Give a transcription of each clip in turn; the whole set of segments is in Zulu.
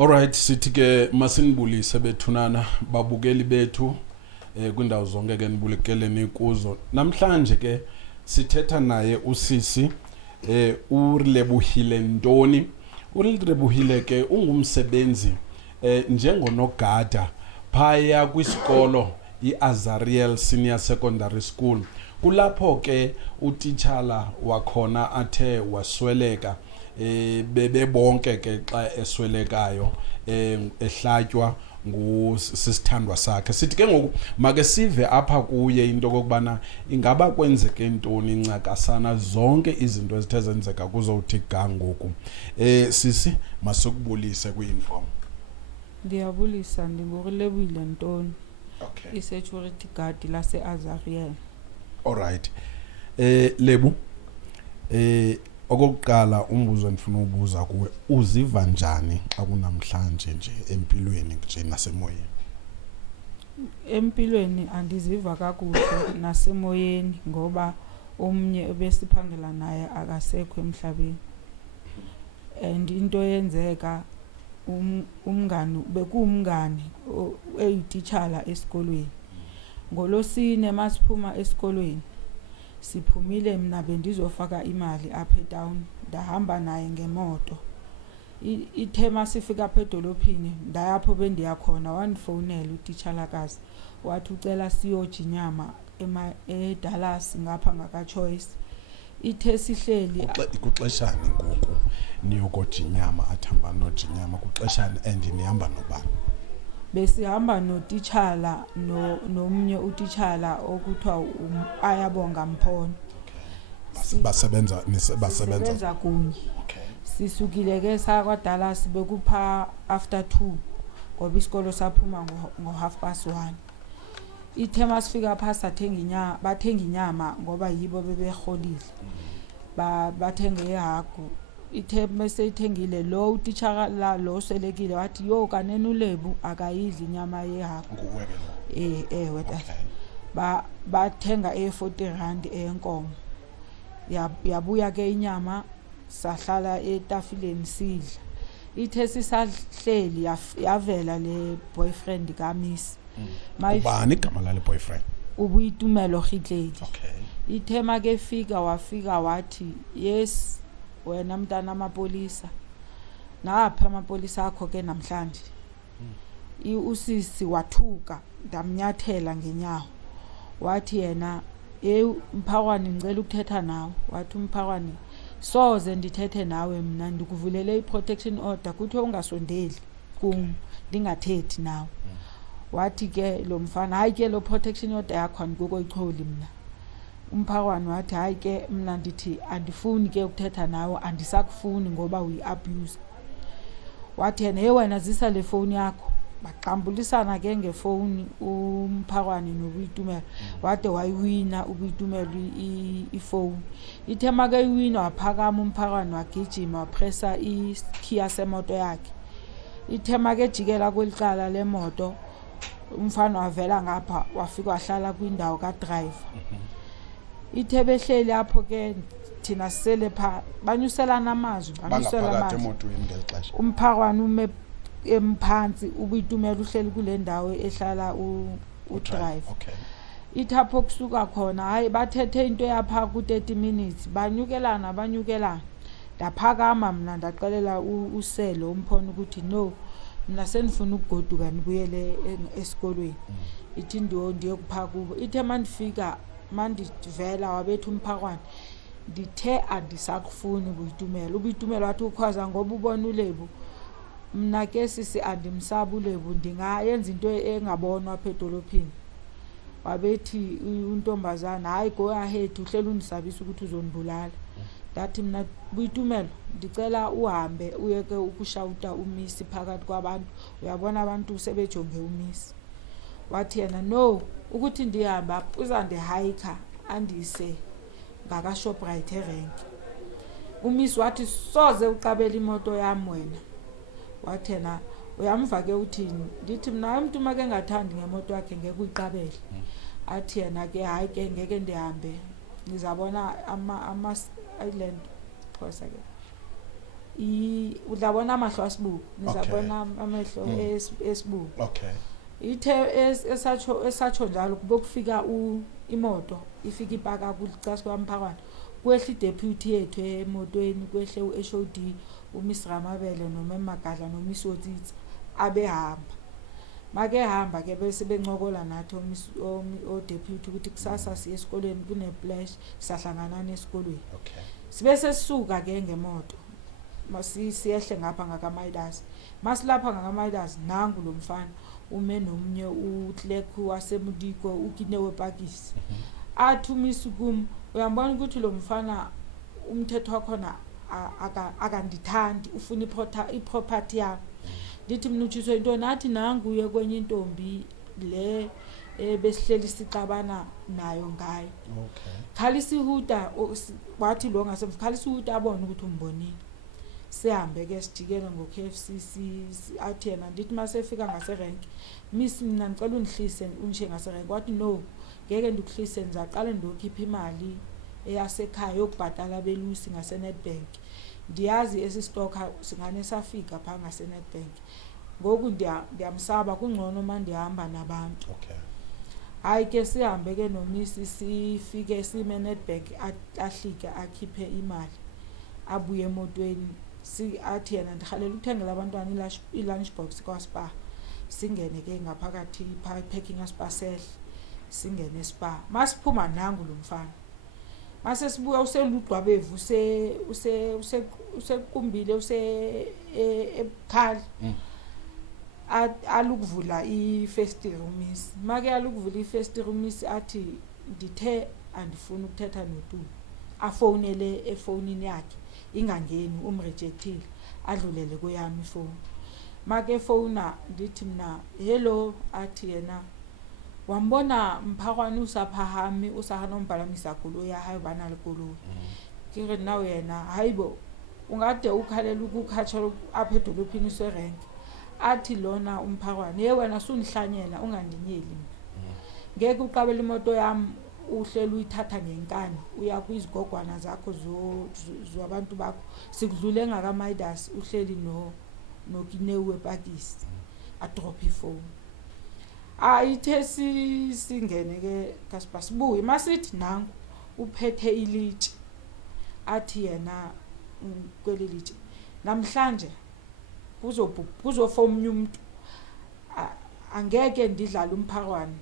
Alright, sithi ke masinibulise bethunana babukeli bethu kwindawo zonke ke nibulekeleni kuzo. Namhlanje ke sithetha naye usisi uRilebuhile ntoni. uRilebuhile ke ungumsebenzi njengonogada phaya kwisikolo iAzariel Senior Secondary School. Kulapho ke utitshala wakhona athe wasweleka bebe bonke ke xa eswelekayo ehlatywa ngusisithandwa sakhe. Sithi ke ngoku make sive apha kuye into kokubana ingaba kwenzeke ntoni incakasana zonke izinto ezithe zenzeka kuzo uthi ga ngoku. Sisi masukubulise kwi-inform. Ndiyabulisa, ndinguRilebuhile ntoni. Okay. I-security guard lase-Azariel. Alright. Lebu okokuqala umbuzo endifuna ubuza kuwe, uziva njani xa kunamhlanje nje empilweni nje nasemoyeni? Empilweni andiziva kakuhle nasemoyeni ngoba omnye ebesiphangela naye akasekho emhlabeni. And into yenzeka umngani bekuwumngani eyititshala esikolweni. NgoLosine masiphuma esikolweni siphumile mina bendizofaka imali apha eTown, ndahamba naye ngemoto. Ithema sifika apha edolophini ndayapho bendiyakhona wandifonela utitshalakazi wathi ucela siyojinyama eDallas ngapha ngaka-Choice. Ithe sihleli kuxeshani ngoku niyokojinyama athamba nojinyama kuxeshani and nihamba nobani? Besihamba notitshala nomnye utitshala okuthiwa ayabonga Mphono. Basebenza kunye. Okay. Sisukile ke sakwaDallas bekupha after 2 ngoba isikolo saphuma ngo 1:30. Ithema sifika phasa bathenga inyama ngoba yibo bebeholile. Bathenga ihagu. Ithe mase ithengile lo utitshala lo selekile wathi yo kanene uLebu akayidli inyama yehagu. Wethu. Bathenga e40 enkomo. Yabuya ke inyama sahlala etafileni sidla. Ithe sisahleli yavela le boyfriend kaMiss. Ubani igama lale boyfriend? UBoitumelo Khihleli. Okay. Ithema ke wafika wathi yes wena mntana amapolisa. Napha amapolisa akho ke namhlanje. Usisi wathuka ndamnyathela ngenyawo. Wathi yena uMpharwane ngicela ukuthetha nawe. Wathi uMpharwane soze ndithethe nawe mina ndikuvulele iprotection order kuthiwe ungasondeli kum ndingathethi nawe. Wathi ke lo mfana hayi ke lo protection order yakho andikoyicholi mina. uMpharwane wathi hayi ke mina ndithi andifuni ke ukuthetha nawe andisakufuni ngoba uyiabuse. Wathi yena wena zisa le phone yakho. Baxambulisana ke ngefoni uMpharwane noBoitumelo. Wade wayiwina uBoitumelo ifone. Ithema ke iwina waphakama uMpharwane wagijima wapressa ikhiya semoto yakhe. Ithema ke jikela kwelicala lemoto umfana wavela ngapha wafika wahlala kwindawo kaDriver. Ithe behleli apho ke thina Sele pha banyuselana amazwi emotweni ngelixesha. uMpharwane ume emphansi uBoitumelo uhleli kule ndawo ehlala uDriver. Okay. Ithapho kusuka khona hayi bathethe into yapha ku30 minutes banyukelana. Ndaphakama mina ndaxelela uSele uMphono ukuthi no mina senifuna ukugoduka nibuyele esikolweni. Ithi ndiye kupha kubo. Ithe mandifika mandivela wabethu uMpharwane ndithe andisakufuni uBoitumelo. uBoitumelo wathi ukhwaza ngoba ubona uLebu mina ke sisi andimsaba uLebu ndingayenza into engabonwa apha edolophini. Wabethi untombazana hayi go ahead uhlela undisabisa ukuthi uzonibulala. Ndathi mina Boitumelo ndicela uhambe uyeke ukushawuta uMiss phakathi kwabantu uyabona abantu sebejonge uMiss. Wathi yena no ukuthi ndihamba uzandihayika andise ngaka Shoprite erank. uMiss wathi soze ucabela imoto yami wena. Wathi yena uyamva ke uthini? Ndithi mina umuntu make ngathandi ngemoto yakhe ngeke uyiqabele. Athi yena ke hayi ke ngeke ndihambe ngizabona ama island phosa ke udlabona amahlo asibuku nizabona amehlo esibuku Okay. ithe esatsho njalo kube kufika imoto ifika ipaka kulicasi kwaMpharwane kwehla ideputy yethu emotweni kwehle uHOD uMiss Ramabele noma eMagadla noma iSotsitsi abehamba make hamba ke bese bencokola nathi o-deputy ukuthi kusasa siye esikoleni kuneplash sahlangana nesikolweni. Okay. Sibe sesisuka ke ngemoto siyehle ngapha ngakaMaidas masilapha ngakaMaidas nangu lo mfana ume nomnye uClerk wasemudiko ukinewe pakisi athi umisukum uyambona ukuthi lo mfana umthetho wakhona akandithandi ufuna iproperty yakhe ndithi mina utshiswe into nathi nangu uye kwenye intombi le besihleli sixabana nayo ngayo. Okay. Khalisihuda wathi lo ngasemva khalisihuda abone ukuthi umbonile sihambe ke sijikele ngo-KFC athi yena ndithi masefika ngaserank miss mina ngicela undihlise unishiye ngaserank wathi no ngeke ndikuhlise ngizaqala ndokhipha imali eyasekhaya yokubhatala abelusi ngaseNetbank ndiyazi esistokha singane safika pha ngaseNetbank ngoku ndiyamsaba kungcono manje ndihamba nabantu. Okay. Hayi ke sihambe ke nomisi sifike sime Netbank ahlike akhiphe imali abuye emotweni athi yena ndikhalela ukuthengela abantwana i-lunch box kwaSpa singene ke ngaphakathi packing asparcel singene eSpa masiphuma nangu lo mfana mase sibuya useludwabevu usekumbile ebukhali alukuvula ifirst room make alukuvula ifirst room athi ndithe andifuna ukuthetha noTuba afonele efonini yakhe ingangeni umrejectile adlulele kweyami ifoni make efona ndithi mina hello athi yena wambona Mpharwane usaphahami usahana umbhalamisa golo ya hayi banale golo kire nawe yena hayibo ungade ukhalela ukukhatsha apha edolophini serank athi lona uMpharwane ye wena sundihlanyela ungandinyeli ngeke uqabela imoto yami uhlela uyithatha ngenkani uya kwizigogwana zakho zabantu bakho sikudlule ngakaMaidas uhleli nokinewe pakisi adrop ifone ayithe singene ke kaspa sibuye masithi nangu uphethe ilitshe athi yena kwelilitshe namhlanje kuzofomnya umuntu angeke ndidlala uMpharwane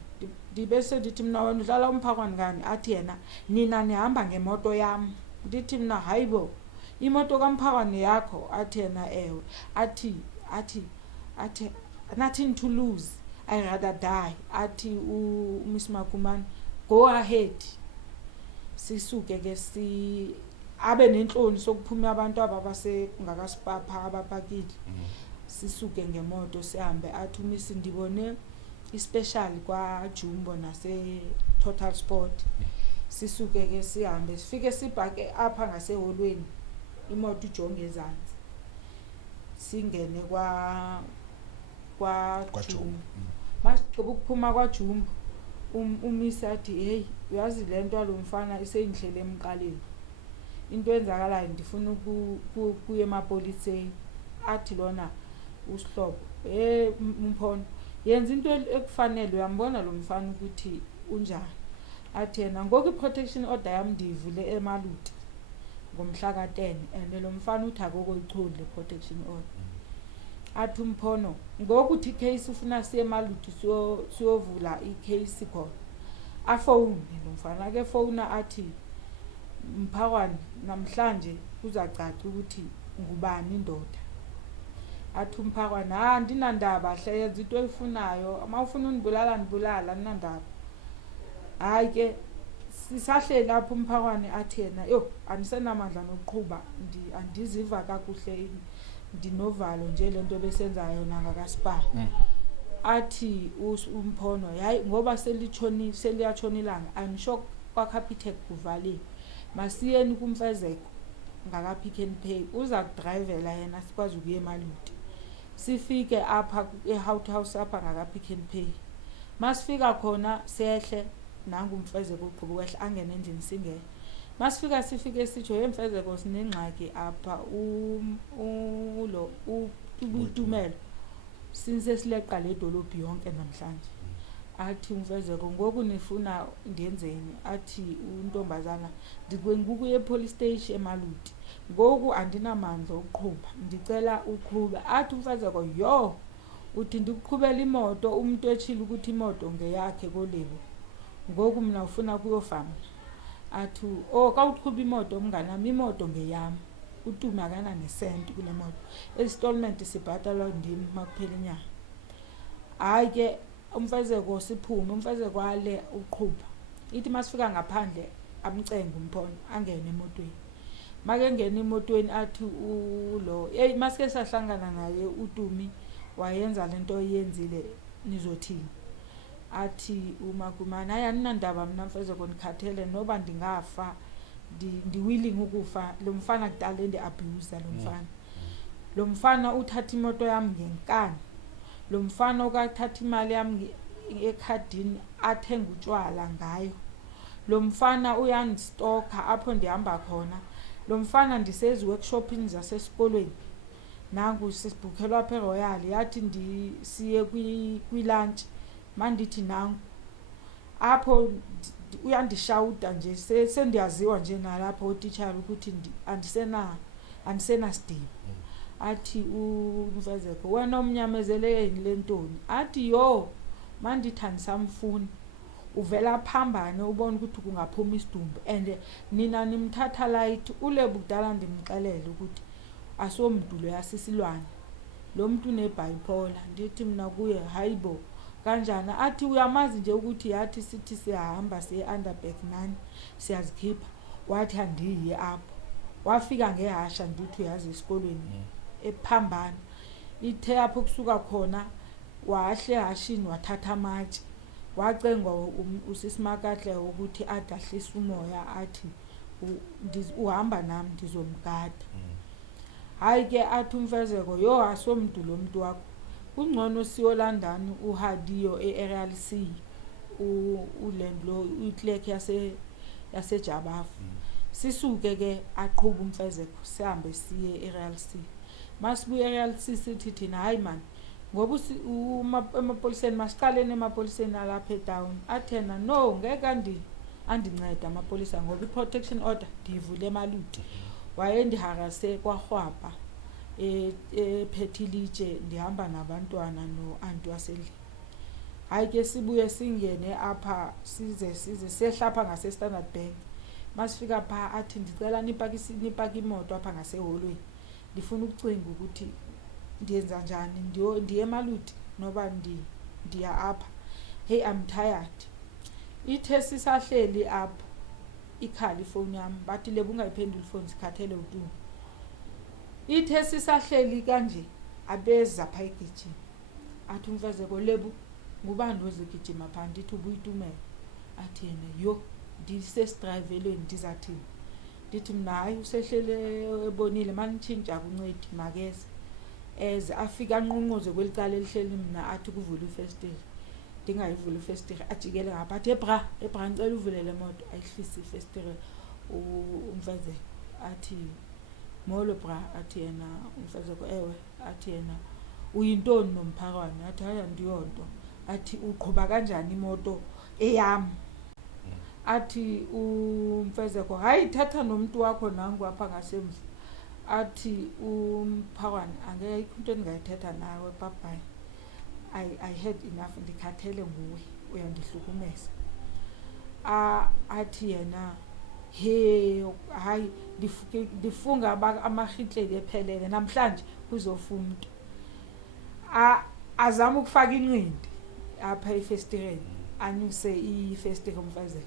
ndibese ndithi mina wena udlala uMpharwane ngani athi yena nina nihamba ngemoto yami ndithi mina hayibo imoto kaMpharwane yakho athi yena ewe athi nothing to lose I rather die athi uMiss Makumane go ahead sisuke ke abe nenhloni sokuphuma abantu ababase ngakaSpapha abapakile sisuke ngemoto sihambe athi uMiss ndibone ispecial kwa Jumbo nase Total Sport sisuke ke sihambe sifike sibhake apha ngaseholweni imoto ijonge ezantsi singene kwa Jumbo masigqiba ukuphuma kwaJumbo uMiss athi hey uyazi lento alomfana iseyindlela emqaleni into enzakalayo ndifuna kuye amapoliseni athi lona usihlobo umphono yenza into ekufanele uyambona lo mfana ukuthi unjani athi yena ngoku iprotection order yami ndivule eMaluti ngomhla ka10 and lo mfana uthi akokoyichuli le protection order athi umphono ngokuthi case ufuna siye eMaluti siyovula icase khona afone lo mfana ke phone athi Mpharwane namhlanje kuzacaca ukuthi ngubani indoda athi uMpharwane andinandaba hle yenza into eyifunayo amawufuna unibulala ninandaba hayi ke sisahle lapho uMpharwane athi yena yo anisenamandla nokuqhuba andiziva kakuhle ndinovalo nje lento besenzayo nangakaSpa athi umphono hayi ngoba seliyatshonilanga anisho kwaCapitec kuvaliwe masiyeni kumfezeko ngakaPick n Pay uza kudrivela yena sikwazi ukuya eMaluti sifike apha eHouse apha ngakaPick n Pay masifika khona sehle nangu umfezeko uqhubu kwehla angene endlini singene masifika sitsho emfezeko sinengxaki apha lo uBoitumelo since sileqa le dolophu yonke namhlanje. Athi umfezeko ngoku nifuna ndenzeni? Athi untombazana ndikwengukuye epolice station eMaluti ngoku andinamandla oqhuba ndicela uqhuba. Athi umfezeko yo uthi ndikuqhubela imoto umuntu etshila ukuthi imoto ngeyakhe kolebu ngoku mina ufuna kuyofama. Athi ka uqhuba imoto mnganami imoto ngeyam utuma akana nesenti kule moto installment sibhatalwa ndim makuphela inyanga. Hayi ke umfezeko siphume umfezeko wale uqhuba ithi masifika ngaphandle amcenga umphono angene emotweni. Make ngene emotweni athi lo masike sahlangana naye uTumi wayenza lento oyenzile nizothini? Athi uMakumane hayi aninandaba mina mfezeko nikhathele noba ndingafa willing ukufa. Lo mfana kudala abuse lo mfana uthatha imoto yami ngenkani. Lo mfana ukathatha imali yami ekhadini athenga utshwala ngayo. Lo mfana uyandistoka apho ndihamba khona. Lo mfana ndisezi workshopini zasesikolweni nangu sisibhukhelwa phe Royal yathi siye kwi-lunch mandithi nangu apho uyandishawuta nje sendiyaziwa nje nalapho utitshala ukuthi andisena sidima. Athi umfezeko wena omnyamezele ngile ntoni? Athi yo mandithi andisamfuni uvela phambane ubona ukuthi kungaphuma isidumbu and nina nimthatha light ulebu kudala ndimxelele ukuthi asomntu lo yasisilwane lo muntu nebipolar. Ndithi mina kuye hayibo kanjani? Athi uyamazi nje ukuthi yathi sithi siyahamba siye underback nani siyazikhipha. Wathi andiyi apho wafika ngehasha ndithi uyazi esikolweni ephambana ithe apho kusuka khona wahle hashini wathatha amatshe wacengwa usisimakadle ukuthi adahlisa umoya. Athi uhamba nami ndizomgada. Hayi ke athi umfezeko yo asomntu lo muntu wakho kungcono siyolandani uhadiyo eRLC ulendlo uclerk yaseJabavu sisuke ke aqhuba umfezeko sihambe siye eRLC. Masibuye eRLC sithi thina hayi man ngoba emapoliseni masiqalene emapoliseni alapha etown. Athena no ngeke andinceda amapolisa ngoba iprotection order ndivule eMaluti wayendiharase kwaRhwapa ePhethilitshe ndihamba nabantwana no-anti wasendlini. Hayi ke sibuye singene apha size sehlapha ngase-Standard Bank. Masifika pha athi ndicela nipaka imoto apha ngaseholweni ndifuna ukucinga ukuthi ndiyenza njani ndiye eMaluti noba ndiya apha. Hey I'm tired. Ithe sisahleli apha ikhala ifoni yami bathi lebu ungayiphenduli ifoni sikhathele uTu. Ithe sisahleli kanje abeza pha egijini. Athi umfezeko lebu ngubani ozigijima pha? Ndithi uBoitumelo. Athi yena yo ndisesidrayivelweni ndizathini? Ndithi mina hayi usehlele ebonile manitshintsha kuncedi makeze eze afika anqonqoze kwelicala elihleli mina. Athi kuvula ifestile ndingayivula ifestile ajikele ngapha athi ebra ngicela uvule le moto ayihlisa ifestile umfezeko. Athi molo bra. Athi yena umfezeko ewe. Athi yena uyintoni noMpharwane? Athi hayi ndiyonto. Athi uqhuba kanjani imoto eyami? Athi umfezeko hayi thatha nomuntu wakho nangu apha ngasemva. Athi uMpharwane angeke into endingayithetha nawe babhayi I had enough ndikhathele nguwe uyandihlukumeza. Athi yena he hayi ndifunga amaKhihleli ephelele namhlanje kuzofa umuntu azama ukufaka inqindi apha efestireni anyuse ifestire umfazeko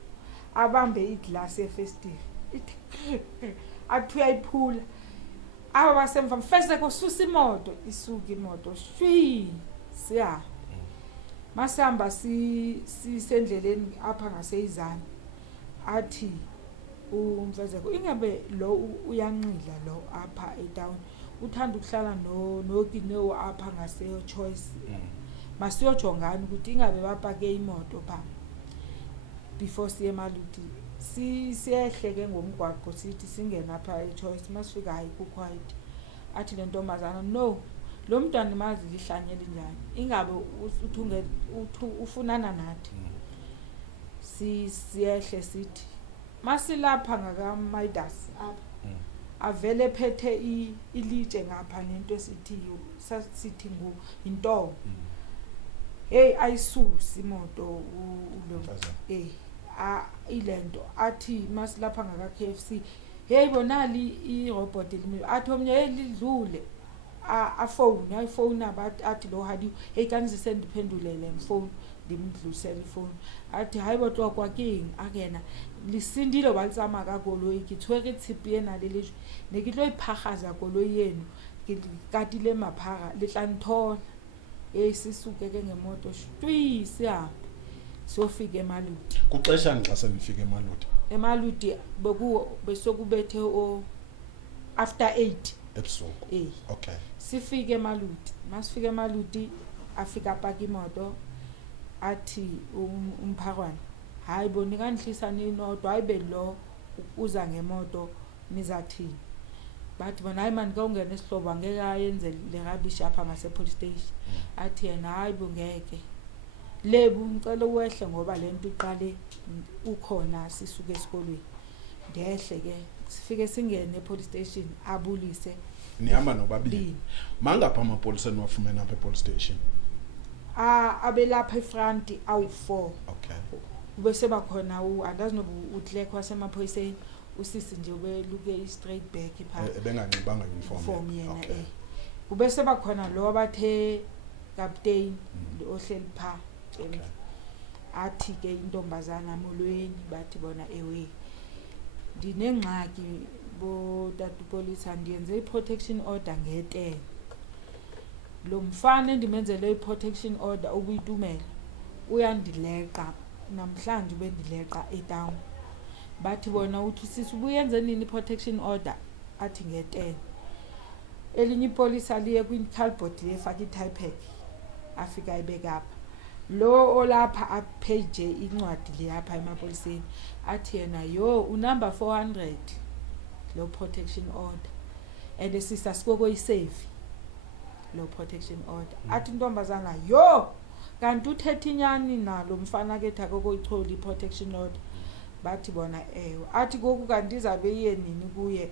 abambe iglass yefestire athi uyayiphula aba basemva mfezeko susa imoto isuka imoto shwi siya masihamba sisendleleni apha ngaseyizana. Athi umfezeko ingabe lo uyanqila lo apha etown uthanda ukuhlala nokineo apha ngaseyo choice masiyojongana ukuthi ingabe bapake imoto pha before siye eMaluti siyehleke ngomgwaqo sithi singena apha eChoice masifika hayi kuquiet athi le ntombazana no lo mntwana mazi lihlanyela njani ingabe ufunana nathi siyehle sithi masilapha ngakaMaidas apha avele phethe ilitshe ngapha nento esithiyo sithi into hey ayisusi imoto lo ilento athi masilapha ngaka KFC hey bonali irobot athi omnye lidlule iPhone athi lo hadi hey kanzi sendiphendulele mfone ndimdlusela ifone athi hayibo xokwa king akena lisindile balitsama ka koloi ke tshwere tshipi ena le lejwe ne ke tlo iphagaza koloi yenu ke katile maphara le tla nthola sisuke ke ngemoto shtwi sihambe sofika eMaluti kuxesha xa senifika eMaluti besokubethe after 8 ebusuku okay sifike eMaluti masifika eMaluti afika paki imoto athi uMpharwane hayi bonika nihlisa ninodwa ayibe lo uza ngemoto nizathini bathi bona hayi manje ungena esihlobo angeke ayenze le rubbish apha ngase police station athi yena hayi bungeke lebu ngicela uwehle ngoba lento iqale ukhona sisuke esikolweni ndehle ke sifike singene epolice station abulise nihamba nobabili mangapha amapolisa niwafumene apha epolice station abelapha efront awu4 okay bese bakhona andazi nobu uDlek wasemaphoyiseni usisi nje ubeluke straight back pha ebenganxibanga uniform yena ubese bakhona lo abathe captain ohleli pha athi ke intombazana molweni bathi bona ewe ndinengxaki bo tatu police andiyenze iprotection order nge10 lo mfana endimenzele iprotection order uBoitumelo uyandileqa namhlanje bendileqa etown bathi bona uthi sisi ubuyenze nini iprotection order athi nge10 elinye ipolice aliye kwicalbot lefaka itypepad afika ibeka apha lo olapha apage incwadi le apha emapoliseni athi yena yo unumber 400 lo protection order and the sister sikoko isave lo protection order athi intombazana yo kanti uthethe inyani nalo mfana ke thakoko icholi iprotection order bathi bona ewe athi goku kanti izabe yenini kuye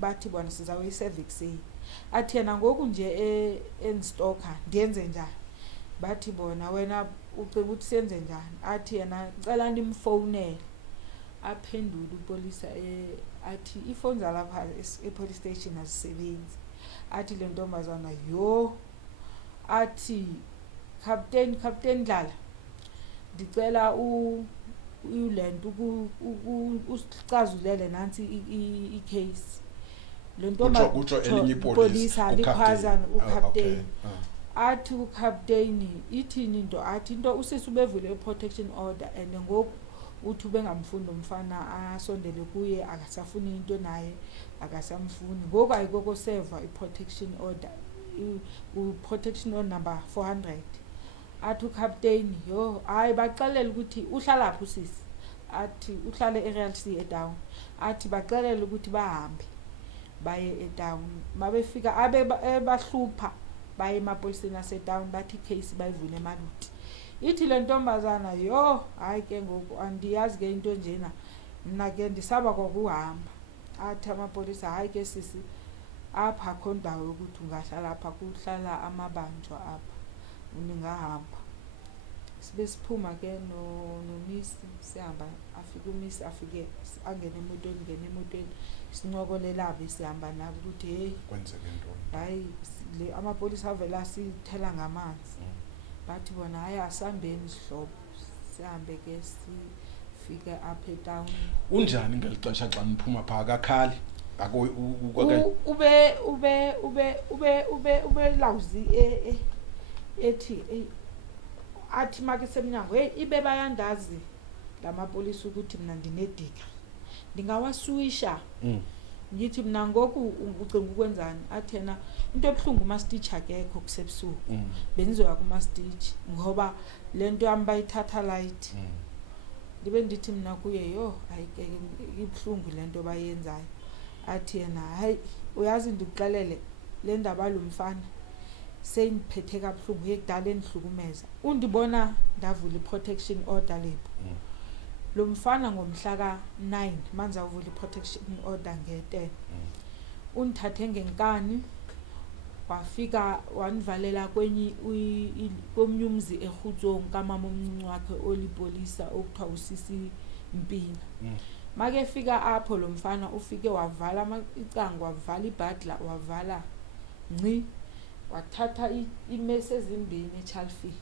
bathi bona sizawe icervix athi yena ngoku nje enstocker ndiyenze njani bathi bona wena ucela ukuthi senze njani athi yena ngicela ndimfonele aphendula upolisa athi ifoni zalapha epolice station azisebenzi athi le ntombazana yo athi captain Dlala ndicela ulento usicazulele nansi icase lo ntomba kutsho elinye ipolisa likhwaza ucaptain athi ucaptain ithini into athi into usisi ubevule iprotection order and ngoku uthi ubengamfundi umfana asondele kuye akasafuni into naye akasamfuni ngoku ayikoko serve iprotection order uprotection order number 400 athi ucaptain yo hayi baxelela ukuthi uhlala lapho usisi athi uhlale eRLC edown athi baxelela ukuthi bahambe baye edown mabefika abebahlupha baye emapoliseni asedown bathi case bayivule eMaluti ithi le ntombazana yo hayi ke ngoku andiyazi ke into njena mina ke ndisaba kokuhamba athi amapolisa hayi ke sisi apha khondawo ukuthi ungahlala apha kuhlala amabanjwa apha uningahamba sibe siphuma ke no miss sihamba afike umiss afike angene emotweni sincokolelabe sihamba nabo ukuthi hey kwenzeke ntoni hayi le amapolisa avela sithela ngamanzi bathi bona hayi asambeni sihlobo sihambe ke sifike apha etown unjani ngelixesha xa niphuma pha akakhali ube lawuzi ethi athi make semnyango hey ibe bayandazi lamapolisa ukuthi mina ndinedika ndingawaswisha ngithi mina ngoku ucinga ukwenzani athena into ebhlungu mastitch akekho kusebusuku benziwa kuma stitch ngoba lento yami bayithatha light ndibe ndithi mina kuye yo ayike ibhlungu lento bayenzayo. Athi yena hayi uyazi ndikuxelele le ndaba lo mfana seyindiphethe kabuhlungu yekudala endihlukumeza. Undibona ndavula iprotection order lapho. Lo mfana ngomhla ka-9 manje avula iprotection order nge-10. Undithathe ngenkani wafika wanivalela komnye umzi eRhutsong kamama omncinci wakhe olipolisa okuthiwa usisi Mpina. Make fika apho lo mfana ufike wavala icango, wavala ibhadla, wavala ngci, wathatha imesi ezimbini eChalfi.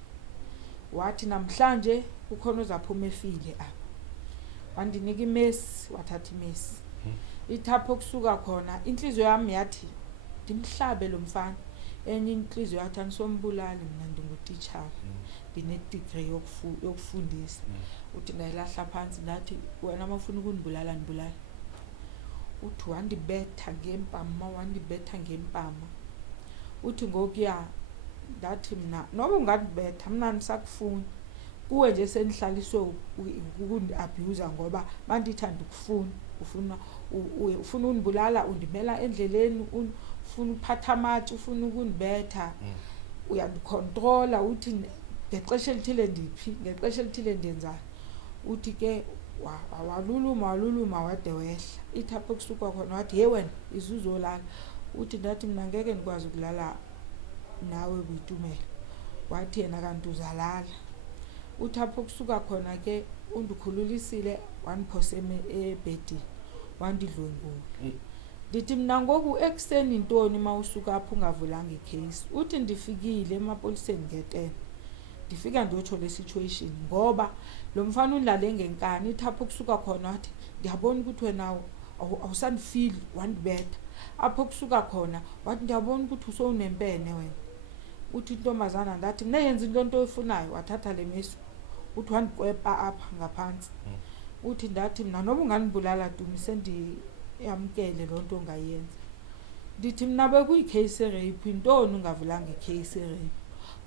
Wathi namhlanje ukhona uzaphuma efile apha. Wandinika imesi, wathatha imesi. Ithapho kusuka khona inhliziyo yami yathi ndimhlabe lo mfana. Enye inhliziyo yathi anisombulali mina ndingutitshala. Ndine-degree yokufundisa. Uthi ngayilahla phansi ndathi wena mawufuna ukundibulala ndibulala. Uthi wandibetha ngempama. Uthi ngokuya ndathi mina noba ungandibetha mina nisakufuna. Kuwe nje senihlaliswe ukundi-abuse ngoba mandithanda ukufuna ufuna undibulala, undimela endleleni, ufuna uphatha amatshe, ufuna ukundibetha. Uyandicontrola uthi ngexesha elithile ndiphi, ngexesha elithile ndenzani. Uthi ke waluluma wade wehla. Ithapho kusuka khona wathi ye wena izuzolala. Uthi ndathi mina ngeke ndikwazi ukulala nawe UBoitumelo. Wathi yena kanti uzalala. Uthapho kusuka khona ke undikhululisile waniphosa ebhedini wandidlwengula. Ndithi mina ngoku ekuseni intoni mawusuka apho ungavulanga icase. Uthi ndifikile emapoliseni nge-10. Ndifika ndiyotsho le situation ngoba lo mfana undlale ngenkani. Ithapho kusuka khona wathi ndiyabona ukuthi wena awusandifili wandibetha. Apho kusuka khona wathi ndiyabona ukuthi usowunempene wena. Uthi intombazana ndathi mina yenza into oyifunayo. Wathatha le mesi uthi wandikwepa apha ngaphansi. Uthi ndathi mina noba ungandibulala Dumi sendiyamkele loo nto ongayenza. Ndithi mina bekuyicase erape intoni ungavulanga icase erape.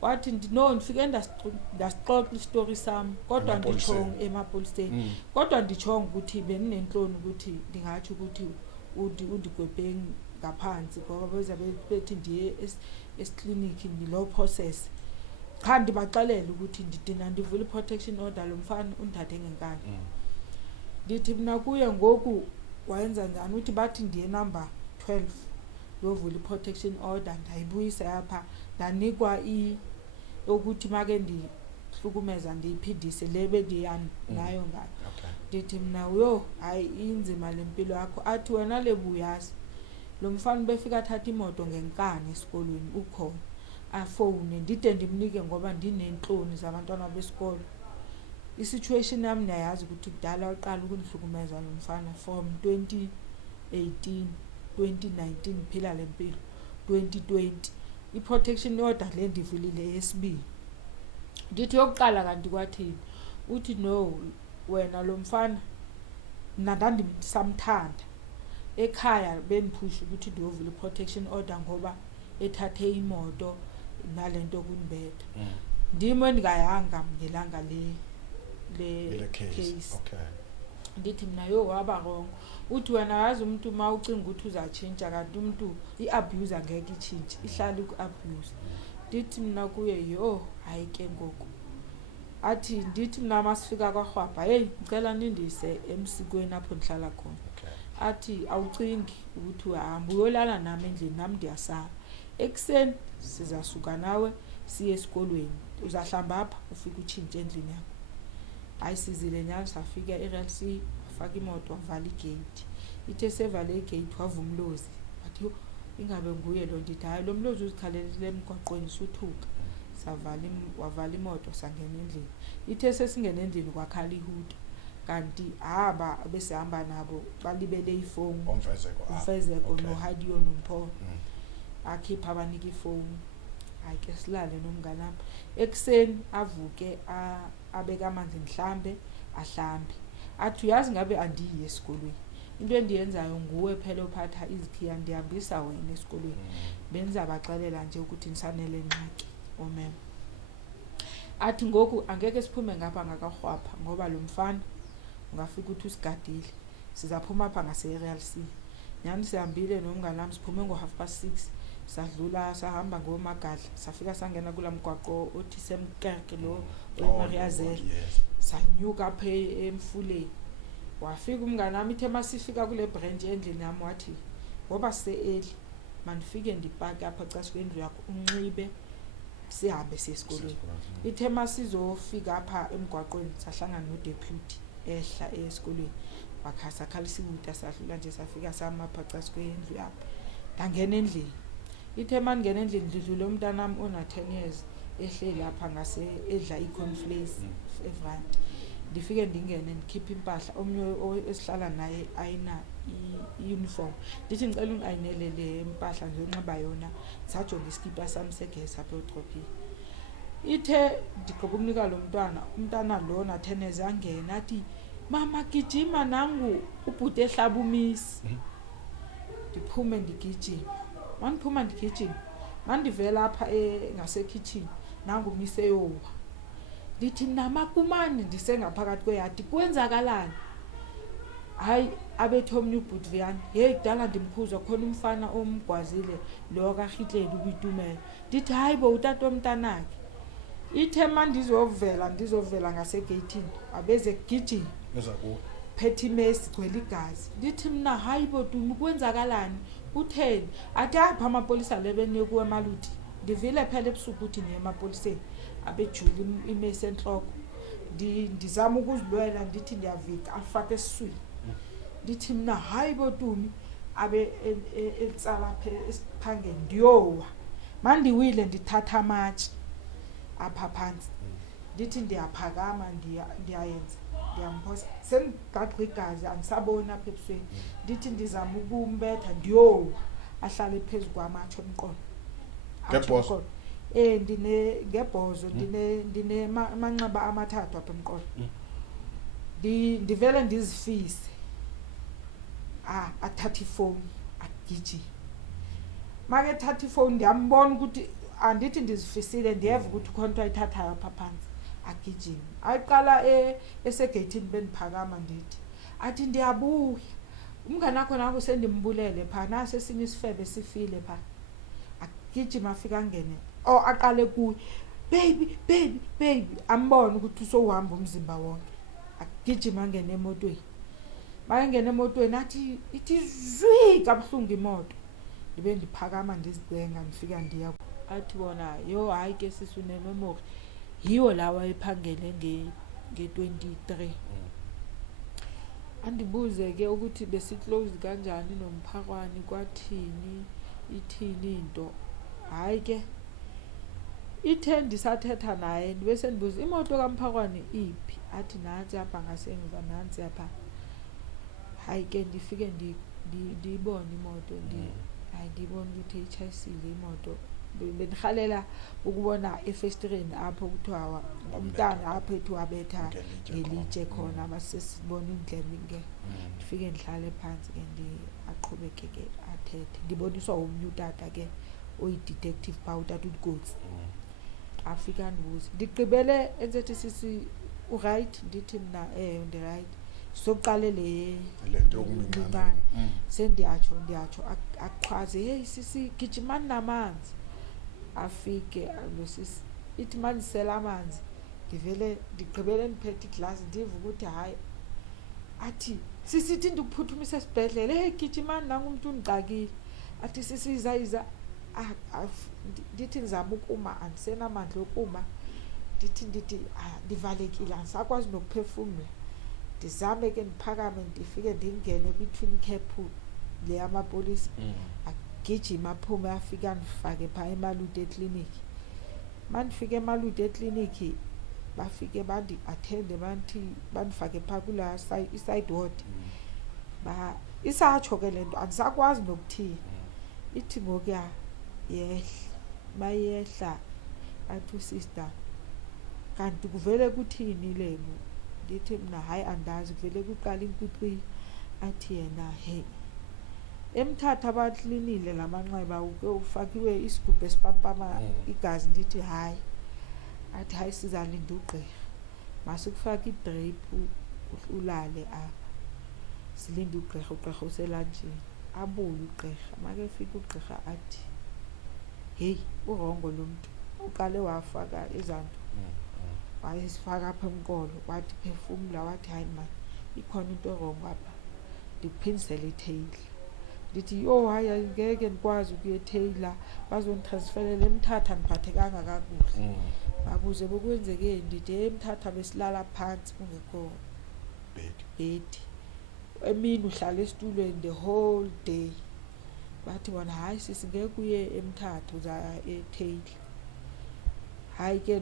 Wathi no ndifike ndasixoxa istory sami kodwa nditshonga emapoliseni. Kodwa nditshonga ukuthi beninenhloni ukuthi ndingatsho ukuthi undigwebhe ngaphansi ngoba bezabe bethi ndiye esikliniki ngilo process. Cha ndibaxelela ukuthi ndidina ndivula iprotection order lo mfana undithathe ngenkani. Ndithi mina kuye ngoku wayenza njani. Uthi bathi ndiye number 12 yovula iprotection order ndayibuyisa yapha ndanikwa ukuthi make ndihlukumeza ndiyiphindise lebe ndiyanayo ngayo. Ndithi mina yo hayi inzima lempilo yakho. Athi wena lebuyazi lo mfana befika athatha imoto ngenkani esikolweni ukhona afone ndide ndimnike ngoba ndinenhloni zabantwana besikolo. Isituation yami niyayazi ukuthi kudala uqala ukundihlukumeza lo mfana from 2018 2019 phila lempilo 2020 iprotection order le ndivulile yesibili. Ndithi yokuqala kanti kwathini. Uthi no wena lo mfana ndandimsamthanda ekhaya beniphusha ukuthi ndiyovula iprotection order ngoba ethathe imoto nalento kunibetha. Ndimo endingayanga ngelanga le case. Ndithi mina yo waba wrong. Uthi wena yazi umuntu mawucinga ukuthi uzatshintsha kanti umuntu iabuse angeke ichintshe ihlala ukuabuse. Ndithi mina kuye yo hayi ke ngoku. Athi ndithi mina masifika kwaRhwabha hey ngicela nindise emsikweni apho ndihlala khona. Athi awucingi ukuthi uhamba uyolala nami endlini nami ndiyasaba. Ekuseni sizasuka nawe siye esikolweni. Uzahlamba apha ufike utshintshe endlini yakho. Hayi sizile nyalo safika eRLC wafaka imoto wavala igate. Ithe sevale igate wavumlozi. Wathi ingabe nguye lo ndithi hayi lo mlozi uzikhalelile emgwaqweni suthuka. Wavala imoto sangena endlini. Ithe sesingena endlini kwakhala ihudo. Kanti besihamba nabo balibele ifoni umfezeko noHadiyo noMpho. Akhipha abanika ifoni. Hayi ke silale nomnganami. Ekuseni avuke abeka amanzi mhlambe ahlambe. Athi uyazi ngabe andiyi esikolweni. Into endiyenzayo nguwe phela ophatha izikhiya ndihambisa wena esikolweni. Benza baxelela nje ukuthi nisanele enqaki omema. Athi ngoku angeke siphume ngapha ngakaRhwapha ngoba lo mfana ungafika uthi usigadile sizaphuma apha ngase-Real C. Nyani sihambile nomngane wami siphume ngo-6:30 sadlula sahamba ngomagadla safika sangena kula mgwaqo othi semkerke lo weMariazela sanyuka apha emfuleni. Wafika umngane wami ithe masifika kule branch endlini yami wathi ngoba sise-early manifike ndipake apha casi kwendlu yakho unxibe sihambe sesikolweni. Ithe masizofika apha emgwaqweni sahlangana nodeputy ehla esikolweni wakhasa khalisa iwuta sadlula nje safika sama apha casi kwendlu yakho ndangena endlini. Ithe mangena endlini ndidlule umntana wami ona 10 years ehleli lapha ngase edla i-cornflakes evrani. Ndifike ndingene ndikhiphe impahla omnye esihlala naye ayina i-uniform ndithi ngicela ungayinele le impahla ngiyonxiba yona sajonga iskipa sami segesi apha etrophini. Ithe ndigqiba umnika lo umntana lona 10 years angena athi mama gijima nangu ubhuti ehlaba umisi. Ndiphume ndigijima mandiphuma ndigijima mandivela apha ngasekitchen nangu umisi eyowa. Ndithi Makumane ndisengaphakathi kweyadi kwenzakalani. Hayi abethe omnye ubhuti viyani hey kudala ndimkhuzwa khona umfana omgwazile lo kaHihleli UBoitumelo. Ndithi hayi bo utata omntanakhe. Ithe ndizovela ngasegeyithini abeze kugijima phethe imesi igcwele igazi. Ndithi mna hayi bo Dumi kwenzakalani utheni athi apha amapolisa lebene kuwe maluti. Ndivile phela ebusuku uthi niye emapoliseni abejula imesi enhloko. Ndizama ukuzilwela ndithi ndiyavika afake esiswini. Ndithi mna hayi bo Dumi abe etsala esiphangeni ndiyowa. Mandiwile ndithatha amatshe apha phansi. Ndithi ndiyaphakama ndiyayenza ndiyamphosa sendigaqwa igazi andisabona apha ebusweni. Ndithi ndizama ukumbetha ndiyowa ahlale phezulu kwamatshe emqolo. Ngebhozo ngebhozo ndine manxeba amathathu apha emqolo. Ndivele ndizifise athatha ifoni agijima. Make thatha ifoni ndiyambona ukuthi andithi ndizifisile ndiyeva ukuthi khona ayithathayo apha phansi agijima. Ayiqala esegeyithini bendiphakama ndithi athi ndiyabuya umngane wakho nangu sendimbulele pha nase esinye isifebe sifile pha. Agijima afika ngene aqale kuye baby ambona ukuthi usowuhamba umzimba wonke. Agijima ngene emotweni. Bayengena emotweni athi ithi zwi kabuhlungu imoto. Ndibe ndiphakama ndizigcenga ndifika ndiya athi bona yo hayi ke sisune memory yiwo lawa ephangele nge-23. Andibuze ke ukuthi besiclose kanjani noMpharwane kwathini ithini into. Hayi ke ithe ndisathetha naye ndibe sendibuza imoto kaMpharwane iphi athi nansi apha ngasemva nansi apha. Hayi ke ndifike ndiyibona imoto ndiyibona ukuthi itshayisile imoto. Bendihalela ukubona efestireni apho kuthiwa umntana apho ethi wabetha ngelitshe khona basesibona indlebe. Ndifike ndihlale phansi ke aqhubeke ke athethe. Ndiboniswa umnye utata ke oyi-detective pha utata uGotsi. Afika ndibuza ndigqibele enzethi sisi uright. Ndithi mna ndi-right. Soqale le lento yokumincane sendiyatsho aqhwaze hey sisi gijimani namanzi. Afike lo sisi ithi mandisela amanzi. Ndivele ndigqibele ndiphethe iglass ndiva ukuthi hayi athi sisithi ndikuphuthumise esibhedlele hey gijimani nangu umuntu undixakile. Athi sisi iza ndithi ndizama ukuma andisenamandla okuma. Ndithi ndivalekile andisakwazi nokuphefumla. Ndizame ke ndiphakame ndifike ndingene kwi-twin cap le amapolisa. Agijima aphume afika ndifake pha eMalude eclinic. Mandifike eMalude eclinic bafike bandi-athende bandifake pha kula side ward. Isatsho ke lento andisakwazi nokuthini. Ithi ngoku yehla bayehla athi usister kanti kuvele kuthini lebo. Ndithi mna hayi andazi kuvele kuqala inkwikwi. Athi yena hey emthatha abaklinile lamanxeba uke ufakiwe isigubhu esipampama igazi. Ndithi hayi. Athi hayi sizalinda ugqirha masikufaka idrip ulale apha silinde ugqirha uselanjini abuye ugqirha make fika ugqirha athi hey urongo lo muntu uqale wafaka izanto wayisifaka apha emqolo wathi phefumula wathi hayi man ikhona into erongo apha ndiphinisele itheyili ndithi haya ngeke ndikwazi ukuyetheyila bazonditransferela eMthatha ndiphathekanga kakuhle babuze bokwenzeke ndithi eMthatha besilala phansi kungekho bed emini uhlala esitulweni the whole day bathi bona hayi sisingeke uye eMthatha uza etheyili hayi ke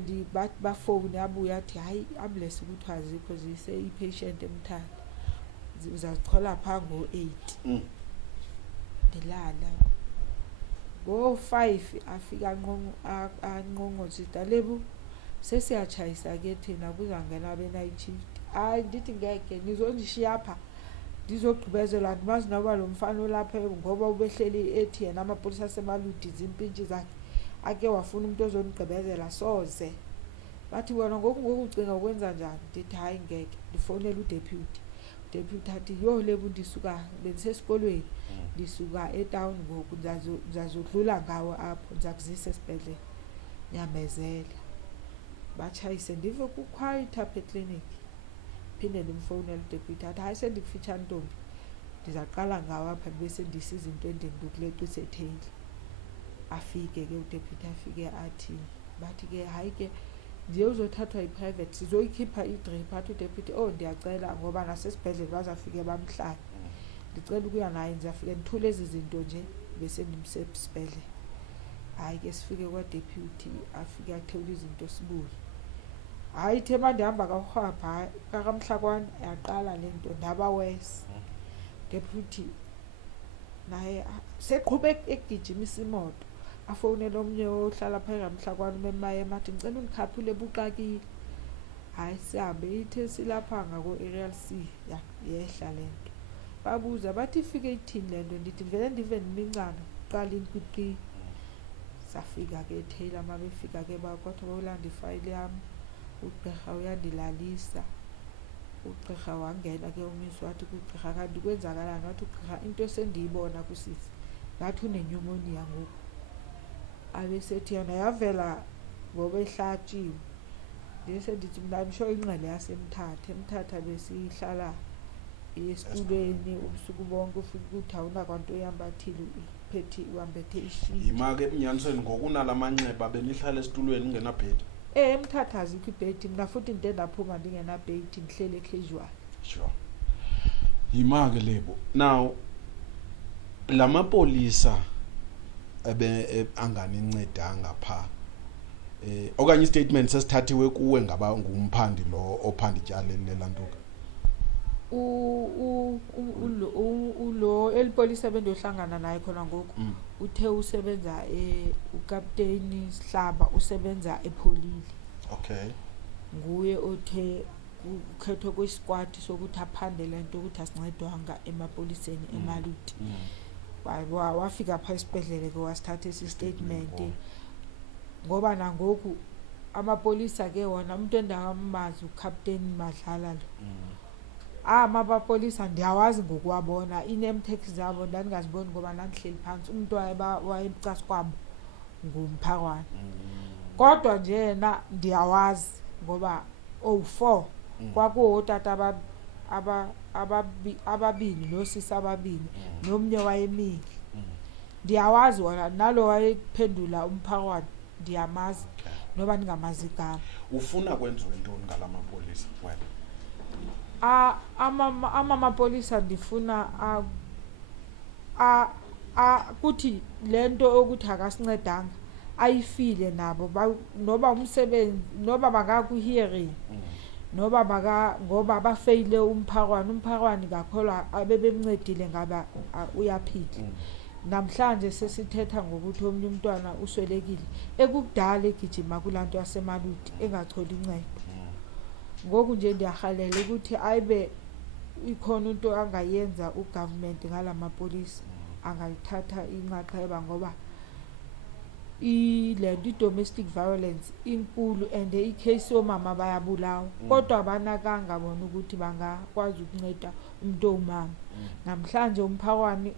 bafone abuya athi hayi ambulance ukuthi azikho zise ipatient eMthatha uzazichola pha ngo-8 ndilala ngo-5 afika anqonqosida lebu sesiyatshayisa ke thina kuzangena be-night shift hayi ndithi ngeke nizondishiya apha ndizogqibezela ndimazi noba lo mfana olapha ngoba ubehleli ethi yena amapolisa asemaludi zimpintshi zakhe ake wafuna umuntu ozondigqibezela soze bathi bona ngoku ucinga ukwenza njani ndithi hayi ngeke ndifowunele udeputy athi yo lebu ndisuka bendisesikolweni ndisuka etown ngoku ndizazodlula ngawo apho ndizakuzisa esibhedlele nyamezela batshayise ndive kukhwayitha apha ekliniki phinde ndimfowunele udeputy athi hayi sendikufitshane ntombi ndizaqala ngawo apha ndibe sendisiza into endindukuleqisa etheyili afike ke udeputy afike athi bathi ke hayi ke ndiye uzothathwa yi-private sizoyikhipha idrip athi udeputy ndiyacela ngoba nasesibhedlele bazafike bamhlala ndicela ukuya naye ndizafike ndithule ezi zinto nje bese ndimsesibhedlele hayi ke sifike kwadeputy afike athule izinto sibuye hayi thema ndihamba karhwapha kakamhlakwana yaqala le nto ndaba wesi deputy naye seqhube egijimisa imoto afowunele omnye ohlala phaya ngamhlakwana umemaye mathi ngicela undikhaphule buxakile hayi sihambe ithe silapha ngako-aerial c yehla le nto babuza bathi ifike ithini le nto ndithi vele ndive ndimincana kuqalini kwiqi safika ke etheyila mabefika ke bakwathiwa bayolanda ifayile yam ugqirha uyandilalisa ugqirha wangena ke umisi wathi kugqirha kanti kwenzakalani wathi ugqirha into esendiyibona kusisi ngathi unenyumoniya ngoku abesethi yona yavela ngoba ehlatshiwe ndise ndithi mna msho ingqele yasemthatha besihlala esitulweni ubusuku bonke ufika ukuthi awunakwanto oyambathile uphethe uambethe ishiti yimake ebunyanisweni ngokunala manxeba benihlala esitulweni ungenabhedi eMthatha azikho ibhedi mna futhi into endaphuma ndingenabhedi ndihlele casual sure yimake lebo now lamapolisa anganincedanga pha okanye istatement sesithathiwe kuwe ngaba ngumphandi lo ophanda ityaleni lantoka ulo elipolisa bendohlangana naye khona ngoku uthe usebenza ukapteni Sihlaba usebenza ePholile okay nguye othe ukhethwe kwisquad sokuthi aphande lento ukuthi asincedwanga emapoliseni emaludi wafika pha esibhedlele ke wasithatha isi statement ngoba nangoku amapolisa ke wona umuntu endamazi uCaptain Madlala lo amapolisa ndiyawazi ngokuwabona iname tags zabo ndandingaziboni ngoba nandihleli phansi umuntu wayemcasa kwabo nguMpharwane kodwa nje yena ndiyawazi ngoba 4 kwakuwotata ababili nosisi ababili nomnye wayemile ndiyawazi wona nalo wayephendula uMpharwane ndiyamazi noba ndingamazi igama ufuna kwenziwe intoni ngalamapolisa wena amapolisa ndifuna kuthi lento ukuthi akasincedanga ayifile nabo noba umsebenzi noba bakakuhearing noba ngoba bafeyile uMpharwane ngakholwa abebemncedile ngaba uyaphila namhlanje sesithetha ngokuthi omnye umntwana uswelekile ekukudala egijima kulanto yasemaludi engacholi incedo ngoku nje ndiyahalela ukuthi ayibe ikhona into angayenza ugovernment ngalamapolisa angalithatha inxaxheba ngoba i-domestic violence inkulu and i-case yomama bayabulawa kodwa abanakanga bona ukuthi bangakwazi ukunceda umuntu owumama. Namhlanje uMpharwane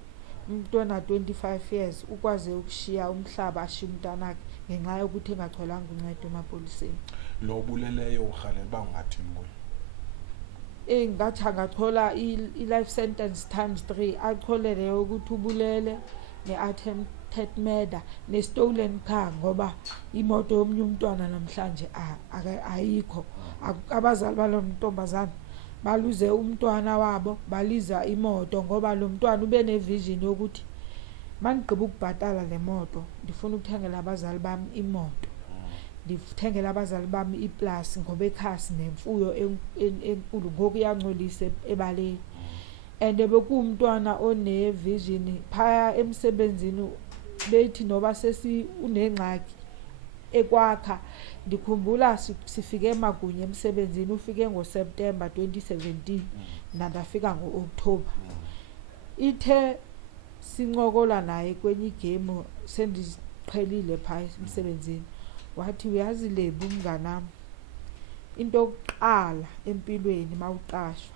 umuntu ona 25 years ukwaze ukushiya umhlaba ashiya umntanakhe ngenxa yokuthi engacholanga uncedo emapoliseni. Lo buleleyo uHalela bangathini kuye? Ngathi angathola i-life sentence times 3 acholele ukuthi ubulele ne-attempted murder ne-stolen car ngoba imoto yomnye umntwana namhlanje ayikho. Abazali balo ntombazana baluze umntwana wabo baliza imoto ngoba lo mntwana ube nevision yokuthi mangigqiba ukubhatala le moto ndifuna ukuthengela abazali bami imoto, ndithengela abazali bami iplus ngoba ekhasi nemfuyo enkulu ngoku yangcolise ebaleni. And bekuwumntwana onevision phaya emsebenzini bethi noba sesi unengxaki ekwakha. Ndikhumbula sifike emagunye emsebenzini ufike ngoSeptember 2017 nandafika ngoOctober. Ithe sincokola naye kwenye igame sendiqhelile phaya emsebenzini wathi uyazi lebu mnganami into yokuqala empilweni mawuqashwa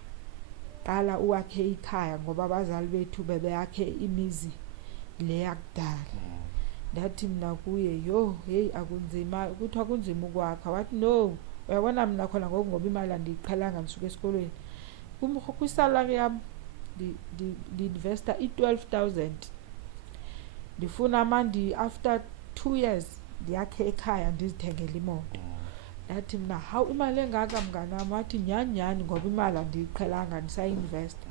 qala uwakhe ikhaya ngoba abazali bethu bebeyakhe imizi le yakudala. Ndathi mina kuye hey akunzima ukuthi akunzima ukwakha. Wathi no uyabona mina khona ngoku ngoba imali andiyiqhelanga ngisuka esikolweni kwisalary yami di-investa i-12,000 ndifuna manje after 2 years ndiyakhe ekhaya ndizithengele imoto. Ndathi mina hawu imali engaka mnganami. Wathi nyani ngoba imali andiyiqhelanga ndisayinvesta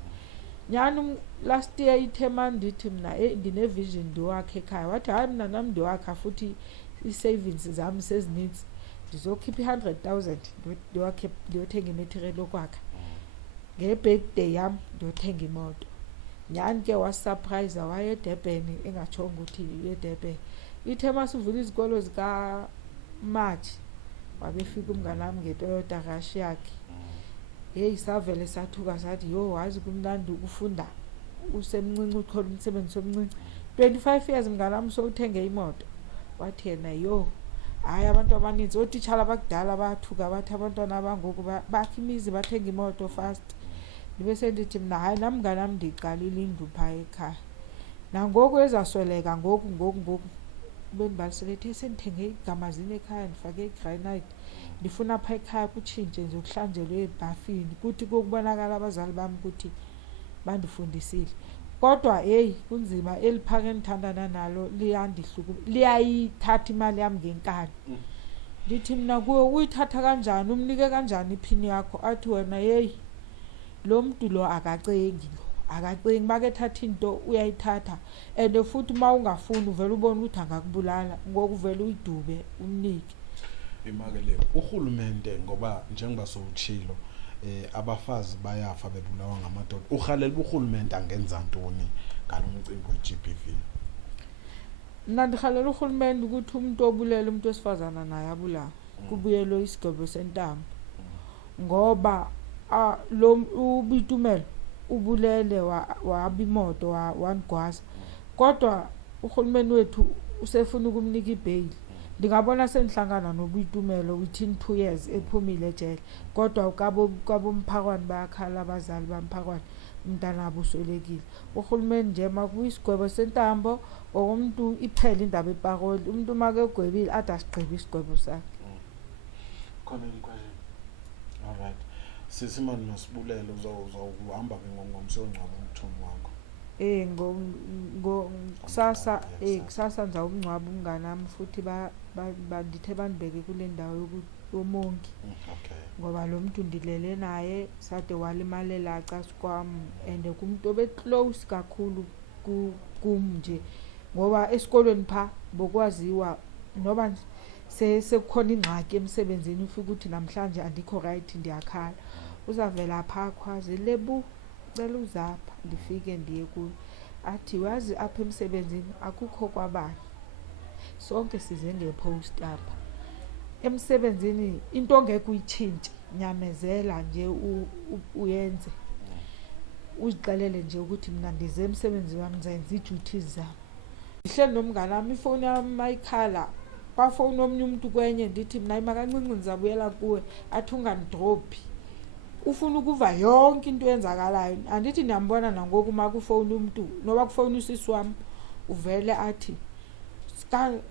nyani. Last year ithema ndithi mina ndinevision ndiwakhe ekhaya. Wathi hayi mina nami ndiwakha futhi i-savings zami sezininzi ndizokhipha 100,000 ndiwakhe ndiyothenga imaterial yokwakha. Nge-birthday yami ndiyothenga imoto. Nyani ke wasurprise waye eDurban engatshonga ukuthi eDurban. Ithema sivula izikolo zika March wabefika umnganami ngeToyota Rush yakhe. Hey savele sathuka sathi wazi kumnandi ukufunda usemncinci uthola umsebenzi omncinci 25 years mnganami sowuthenge imoto. Wathi yena hayi abantu abaninzi otitshala bakudala bathuka bathi abantwana abangoku bakhe imizi bathenga imoto fast. Ndibe sendithi mina hayi nami mnganami ndiqalile indlu phaya ekhaya nangoku ezasweleka ngoku benibaliselethe sendithenge igamazini ekhaya ndifake igranite ndifuna pha ekhaya kutshintshe nje ukuhlanjelwe ebhafini kuthi kokubonakala abazali bami ukuthi bandifundisile. Kodwa kunzima eliphake endithandana nalo liyayithatha imali yami ngenkani. Ndithi mina kuwe uyithatha kanjani umnike kanjani iphini yakho. Athi wena lo muntu lo akacengi bakethatha into uyayithatha and futhi mawungafuni uvela ubona ukuthi angakubulala ngoku uvela uyidube umnike. Imakele urhulumente ngoba njengoba sowutshilo abafazi bayafa bebulawa ngamadoda. uHalela urhulumente angenza ntoni ngalomcimbi we-GBV? Nandihalela urhulumente ukuthi umuntu obulela umuntu wesifazana naye abulawa kubuyelo isigwebo sentambo ngoba lo UBoitumelo ubulele wabimoto wangwaza kodwa urhulumente wethu usefuna ukumnika ibail. Ndingabona sendihlangana noBoitumelo within 2 years ephumile ejele kodwa kaboMpharwane bayakhala abazali baMpharwane umntana wabo uswelekile. Urhulumente nje makuyisigwebo sentambo umuntu iphele indaba eparoli umuntu make egwebile ade asigqibe isigwebo sakhe. Khona ikwanje. All right. Sisimani nosibulelo uzohamba ke ngomsongcwabo umthomi wakho. Kusasa nje umngcwabo umnganami futhi bandithe bandibeke kule ndawo yomongi. Ngoba lo muntu ndilele naye sade walimalela acasi kwami and kumuntu obeclose kakhulu kum nje ngoba esikolweni pha bokwaziwa noba sekukhona ingxaki emsebenzini ufika ukuthi namhlanje andikho right ndiyakhala uzavela pha khwaze lebu cela uzapha ndifike ndiye kuyo. Athi wazi apha emsebenzini akukho kwabani sonke size ngepost apha emsebenzini into ongeke uyitshintshe nyamezela nje uyenze uzixelele nje ukuthi mina ndize emsebenzini wami nzenza i-duties zami Ndihleli nomngane wami ifoni yami mayikhala kwafoni omnye umuntu kwenye ndithi mina imakancinci ndizabuyela kuwe athi ungandrophi ufuna ukuva yonke into eyenzakalayo andithi ndiyambona nangoku makufowuni umuntu noba kufowuni usisi wami uvele athi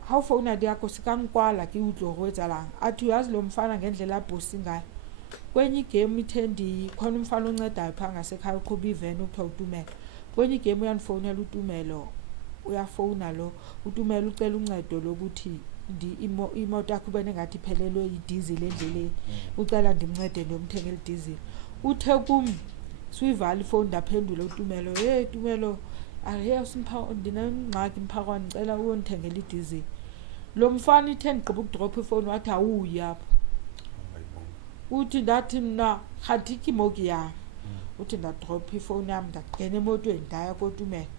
how phone yakho sikankwala ke utloro etsalanga athi uyazi lo mfana ngendlela abhosi ngayo kwenye igame ithendi khona umfana oncedayo pha ngasekhaya uqhuba iveni ukuthiwa uTumelo kwenye igame uyandifonela uTumelo uyafona lo uTumelo ucela uncedo lokuthi imoto yakho ubene ngathi iphelelwe idizili endleleni ucela ndimncede ndiyomthengela idizili uthe kum suyivala ifoni ndaphendula uTumelo hey Tumelo ahe ndinengxaki uMpharwane ngicela uyondithengela idizili lo mfana ithe ndigqiba ukudrop ifoni wathi awuyi apha uthi ndathi mna khathiki moki yami uthi ndadrop ifoni yami ndaqena emotweni ndaya koTumelo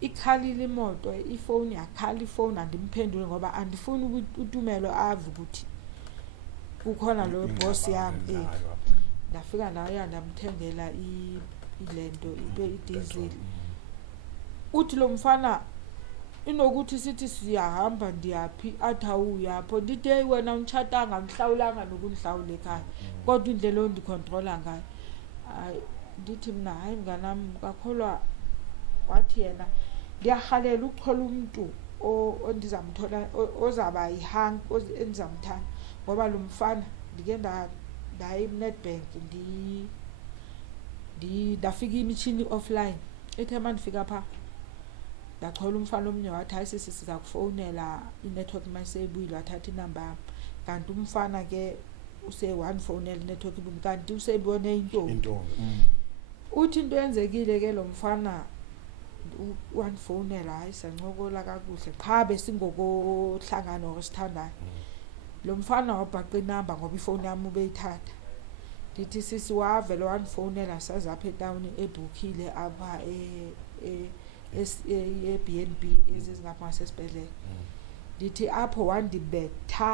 ikhalile imoto ifoni yakhala ifoni andimphendule ngoba andifuni ukuthi uTumelo ave ukuthi kukhona lo boss yami ndafika naye ndamthengela ilento idizili uthi lo mfana inokuthi sithi siyahamba ndiyaphi athi awuyapho ndithi hey wena unchatanga mhlawulanga nokunhlawula ekhaya kodwa indlela ondicontrola ngayo ndithi mina hayi mnganami kakholwa wathi yena ndiyahalela ukuthola umuntu ondizamthola ozaba yihank endizamthanda ngoba lo mfana ndike ndayi Nedbank ndafika imitshini offline ethe mandifika pha ndachola umfana omnye wathi hayi sisi siza kufonela inetwork mayisebuyile wathatha inamba yami kanti umfana ke usewandifonela inetwork ibumi kanti usebone intombi uthi into yenzekile ke lo mfana wandifonela hayi sancokola kakuhle qha besingokohlangano osithandayo lo mfana wabhaqa inamba ngoba ifoni yami ubeyithatha ndithi sisi wavele wandifonela sazapha etown ebhukhile apha eBNB ezingapha ngasesibhedlela ndithi apho wandibetha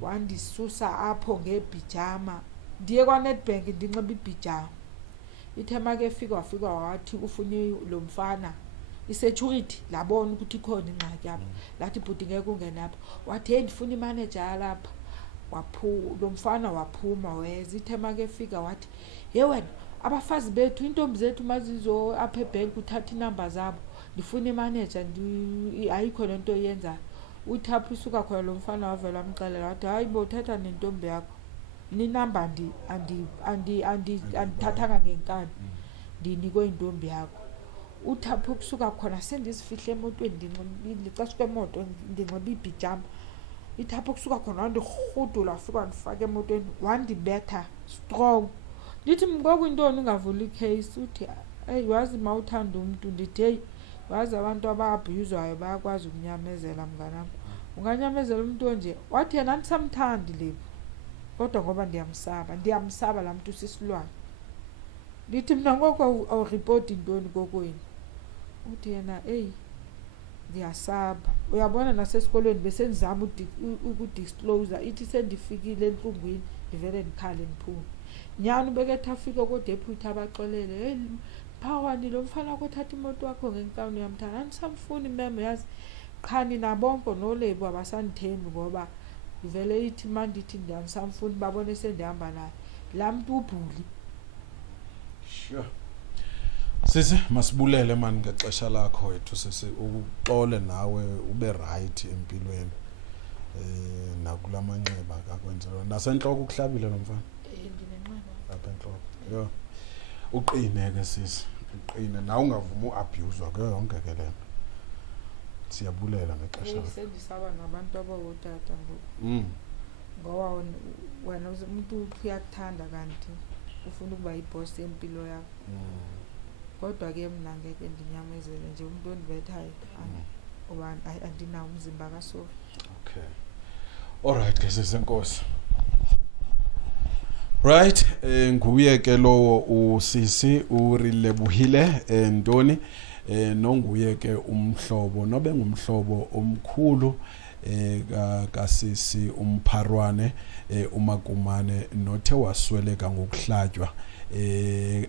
wandisusa apho ngebhijama ndiye kwaNedbank ndinxiba ibhijama ithema ke wafika wathi ufuni lo mfana isecurity labona ukuthi ikhona ingxaki apha lathi bhuti ngeke ungene apha wathi hey ndifuna imanager lapha lo mfana waphuma weza ithema ke wathi hey wena abafazi bethu intombi zethu mazizo apha ebank uthatha inamba zabo ndifuna imanager ayikho lento yenza uthapha isuka khona lo mfana wavela amxelela wathi hayi bo uthatha nentombi yakho ninamba andithathanga ngenkani ndinikwe intombi yakho uthapha ukusuka khona sendizifihle emotweni ndicasuke emoto ndinxiba ibhijama ithapha ukusuka khona wandirhudula wafika wandifaka emotweni wandibetha strong ndithi ngoku intoni ungavula icase uthi hey wazi mawuthanda umuntu ndithi hey wazi abantu abaabhuzwayo bayakwazi ukunyamezela mnganami unganyamezela umuntu nje wathi yena andisamthandi le kodwa ngoba ndiyamsaba la muntu sisilwane ndithi mina ngoku awureport intoni kokwenu uthi yena hey ndiyasaba uyabona nasesikolweni besenzama ukudisclose ithi sendifikile enhlungwini ndivele ndikhale ndiphume nyani ubekethe afike kodeputy abaxolele hey Mphawani lo mfana kothatha imoto yakho ngenkani yamthanda andisamfuni memo yazi qhani nabonke nolebo abasandithembi ngoba ivele ithi mandithi ndiyandisamfuni babone sendihamba naye la muntu ubhuli sure sisi masibulele mani ngexesha lakho wethu sisi uxole nawe ube right empilweni nakulamanxeba akakwenzelwa nasenhloko ukuhlabile lo mfana lapha enhloko yo uqine ke sisi uqine na ungavuma uabuse kuyo yonke ke lento siyabulela ngexesha sendisaba nabantu abawotata ngoba wena umuntu uyakuthanda kanti ufuna ukuba yiboss empilo yakho kodwa ke mina ngeke ndinyamezele nje umuntu ondibethayo ngoba andinawo umzimba kaSofi okay alright ke sesenkosi right nguye ke lowo usisi urilebuhile Ntoni nonguye ke umhlobo nobe ngumhlobo omkhulu kasisi uMpharwane uMakumane nothe wasweleka ngokuhlatywa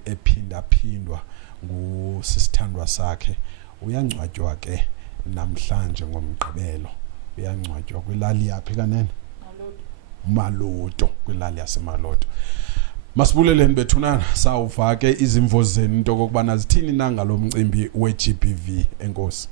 ephinda phindwa ngusisithandwa sakhe uyangcwatywa ke namhlanje ngomgqibelo uyangcwatywa kwilali yaphi kanene Maloto kwilali yaseMaloto. Masibuleleni bethunana sawuva ke izimvo zenu into kokubana zithini nanga lo mcimbi we-GBV enkosi.